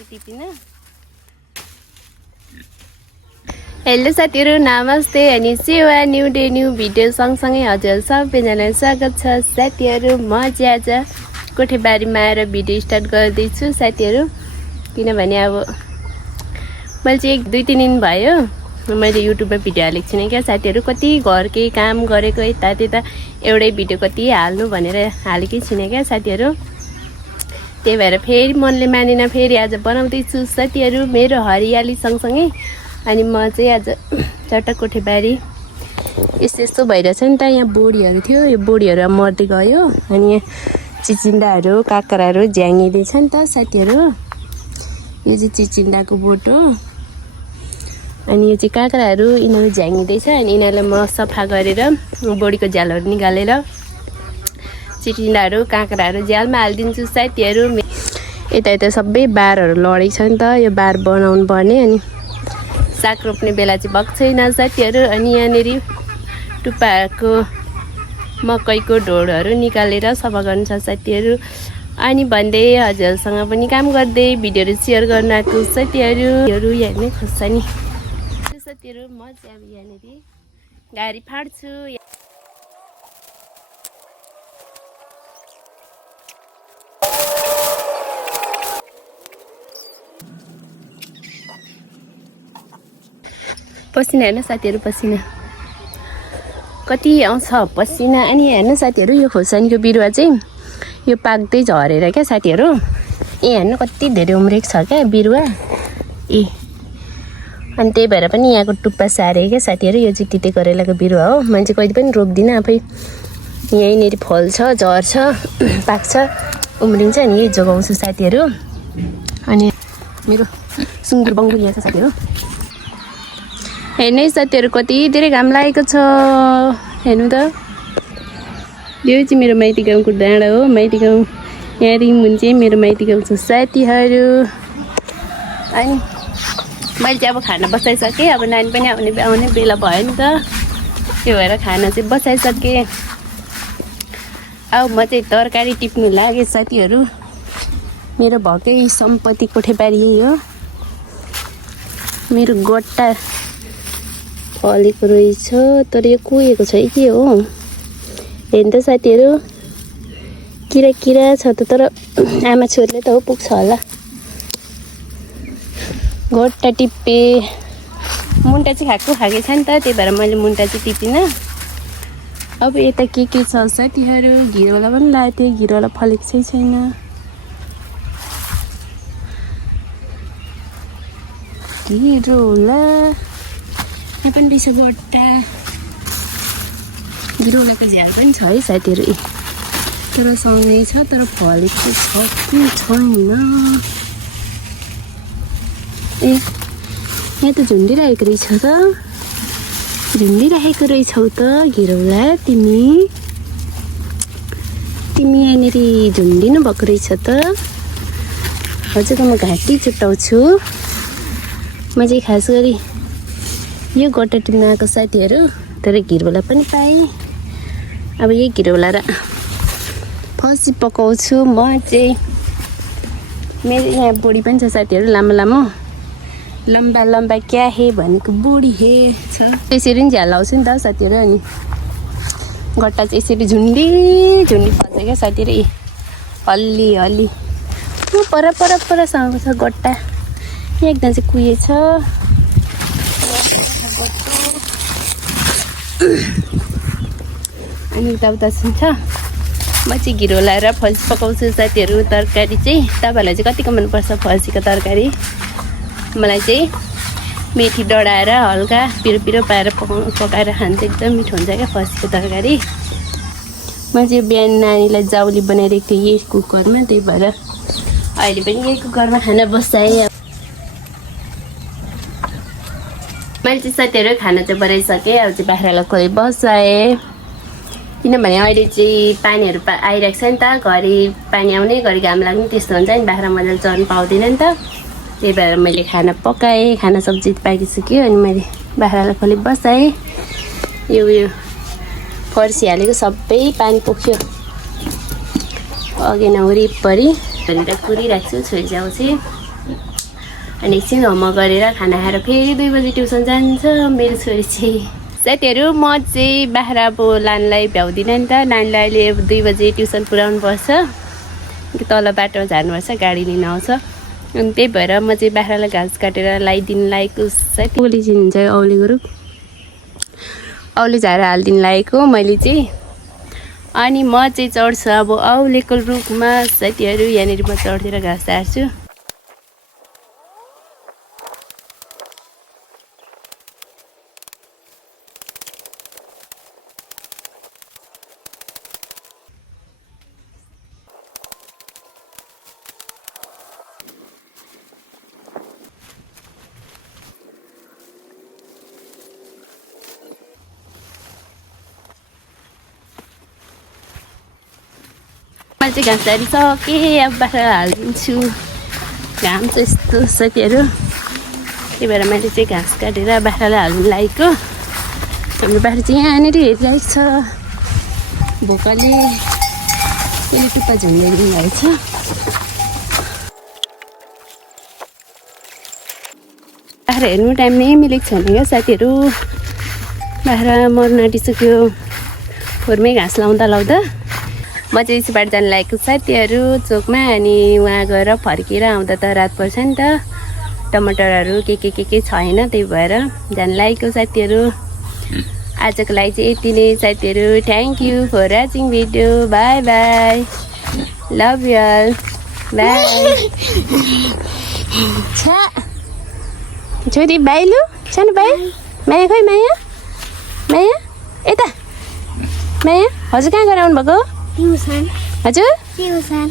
चाहिँ tiffin. Hello साथीहरू, नमस्ते अनि सेवा न्यू डे न्यू भिडियो सँगसँगै हजुर सबैजनालाई स्वागत छ। साथीहरू म चाहिँ आज कोठेबारीमा आएर भिडियो स्टार्ट गर्दैछु साथीहरू, किनभने अब मैले चाहिँ 2-3 दिन भयो मैले युट्युबमा भिडियो हालेको छुइनँ क्या साथीहरू। कति घरकै काम गरेको यतात्यता एउटै भिडियो कति हाल्नु भनेर हालेकै छुइनँ क्या साथीहरू। त्यही भएर फेरि मनले मानेन, फेरि आज बनाउँदैछु साथीहरू मेरो हरियाली सँगसँगै। अनि म चाहिँ आज चट्टा कोठेबारी यस्तो भइरहेछ नि त। यहाँ बोडीहरू थियो, यो बोडीहरू अब मर्दै गयो। अनि यहाँ चिचिन्डाहरू काँक्राहरू झ्याङ्गिँदैछ नि त साथीहरू। यो चाहिँ चिचिन्डाको बोट हो अनि यो चाहिँ काँक्राहरू यिनीहरू झ्याङ्गिँदैछ। अनि यिनीहरूलाई म सफा गरेर बोडीको झ्यालहरू निकालेर चिचिन्डाहरू काँक्राहरू झ्यालमा हालिदिन्छु साथीहरू। यता सबै बारहरू लडेको छ नि त, यो बार बनाउनु पर्ने। अनि साग रोप्ने बेला चाहिँ भएको छैन साथीहरू। अनि यहाँनिर टुप्पाहरूको मकैको ढोडहरू निकालेर सफा गर्नु छ साथीहरू। अनि भन्दै हजुरसँग पनि काम गर्दै भिडियोहरू सेयर गर्न आएको साथीहरू हेर्ने खोज्छन् साथीहरू। म चाहिँ अब यहाँनिर गाडी फाड्छु। पसिना हेर्नु साथीहरू, पसिना कति आउँछ पसिना। अनि हेर्नु साथीहरू, यो खोर्सानीको बिरुवा चाहिँ यो पाक्दै झरेर क्या साथीहरू। हेर्नु कति धेरै उम्रेको छ क्या बिरुवा अनि त्यही भएर पनि यहाँको टुप्पा सारे क्या साथीहरू। यो चाहिँ तिते करेलाको बिरुवा हो। मान्छे कहिले पनि रोप्दिनँ, आफै यहीँनिर फल्छ, झर्छ, पाक्छ, उम्रिन्छ। अनि यही जोगाउँछु साथीहरू। अनि मेरो सुँगुर बङ्गुर यहाँ छ साथीहरू। हेर्नु साथीहरू कति धेरै घाम लागेको छ, हेर्नु त। यो चाहिँ मेरो माइती गाउँको डाँडा हो, माइती गाउँ। यहाँ रिमहुन चाहिँ मेरो माइती गाउँ छ साथीहरू। अनि मैले चाहिँ अब खाना बसाइसकेँ। अब नानी पनि आउने बेला भयो नि त, त्यो भएर खाना चाहिँ बसाइसकेँ। अब म चाहिँ तरकारी टिप्नु लागेँ साथीहरू। मेरो भएकै सम्पत्ति कोठेबारी यही हो। मेरो गट्टा फलेको रहेछ, तर यो कुहेको छ के हो हेर्नु त साथीहरू। किरा छ त, तर आमा छोरीले त हो पुग्छ होला। गट्टा टिप्पे, मुन्टा चाहिँ खाएकै छ नि त, त्यही भएर मैले मुन्टा चाहिँ टिपिनँ। अब यता के छ साथीहरू, घिरोला पनि लागेको थियो, घिरोला फलेको छैन। घिरोला यहाँ पनि रहेछ गट्टा। घिरोलाको झ्याल पनि छ है साथीहरू, तर सँगै छ, तर फलेको छ कि छैन। यहाँ त झुन्डिरहेको रहेछ त, झुन्डिरहेको रहेछौ त घिरोला। तिमी यहाँनिर झुन्डिनु भएको रहेछ त। हजुरको म घाँटी छुट्याउँछु। म चाहिँ खास गरी यो गट्टा टिप्न आएको साथीहरू, तर घिरोला पनि पाएँ। अब यही घिरोला र फर्सी पकाउँछु म चाहिँ। मेरो यहाँ बोडी पनि छ साथीहरू, लम्बा क्या हे भनेको बोडी हे छ। त्यसरी नि झ्याल लाउँछु नि त साथीहरू। अनि गट्टा चाहिँ यसरी झुन्डी फल्छ क्या साथीहरू। हल्ली परसँग छ गट्टा। यहाँ एकदम चाहिँ कुहेछ। अनि उता सुन्छ। म चाहिँ घिरोला र फर्सी पकाउँछु साथीहरू तरकारी चाहिँ। तपाईँहरूलाई चाहिँ कतिको मनपर्छ फर्सीको तरकारी? मलाई चाहिँ मेथी डढाएर हल्का पिरो पारेर पकाएर खानु चाहिँ एकदम मिठो हुन्छ क्या फर्सीको तरकारी। म चाहिँ बिहान नानीलाई जाउली बनाइदिएको थिएँ यही कुकरमा, त्यही भएर अहिले पनि यही कुकरमा खाना बसाएँ। मैले चाहिँ साथीहरू खाना चाहिँ बनाइसकेँ। अब चाहिँ बाख्रालाई खोले बसाएँ, किनभने अहिले चाहिँ पानीहरू आइरहेको छ नि त। घरि पानी आउने, घरि घाम लाग्ने, त्यस्तो हुन्छ नि। बाख्रा मजाले चर्न पाउँदैन नि त, त्यही भएर मैले खाना पकाएँ। खाना सब्जी पाकिसक्यो। अनि मैले बाख्रालाई खोले बसाएँ। यो फर्सी हालेको सबै पानी पोख्यो। अघि नौरी परी भनेर कुरिरहेको छु। छोरी चाहिँ अनि एकछिन होमवर्क गरेर खाना खाएर फेरि 2 बजे ट्युसन जान्छ मेरो छोरी चाहिँ। साथीहरू म चाहिँ बाख्रा अब नानीलाई भ्याउँदिनँ नि त, नानीलाई अहिले 2 बजे ट्युसन पुऱ्याउनु पर्छ, तल बाटो झार्नुपर्छ, गाडी लिन आउँछ। अनि त्यही भएर म चाहिँ बाख्रालाई घाँस काटेर लगाइदिनु लागेको। साथी औली चिन्छ औलीको रुख, औली झारेर हालिदिनु लागेको मैले चाहिँ। अनि म चाहिँ चढ्छु अब औलेको रुखमा साथीहरू, यहाँनिर म चढेर घाँस झार्छु। मैले चाहिँ घाँस झारिसकेँ, अब बाख्रा हालिदिन्छु। घाम चाहिँ यस्तो साथीहरू, त्यही भएर मैले चाहिँ घाँस काटेर बाख्रालाई हाल्नु लागेको। हाम्रो बाख्रा चाहिँ यहाँनिर हेरिरहेको छ, भोकाले त्यसले टुप्पा झुन्डाइदिनु भएको छ। बाख्रा हेर्नु टाइम नै मिलेको छैन क्या साथीहरू, बाख्रा मर्न आँटिसक्यो फोहोरमै घाँस लाउँदा लाउँदा। म चाहिँ यसबाट जानु लागेको साथीहरू चोकमा, अनि वहाँ गएर फर्केर आउँदा त रात पर्छ नि त, टमाटरहरू के छैन, त्यही भएर जानु लागेको साथीहरू। आजको लागि चाहिँ यति नै साथीहरू, thank you for watching video, bye bye, love you all, bye. छोरी बाई, लु सानो बाई, माया खोइ माया, माया यता, माया हजुर कहाँ गएर आउनु भएको? हजुर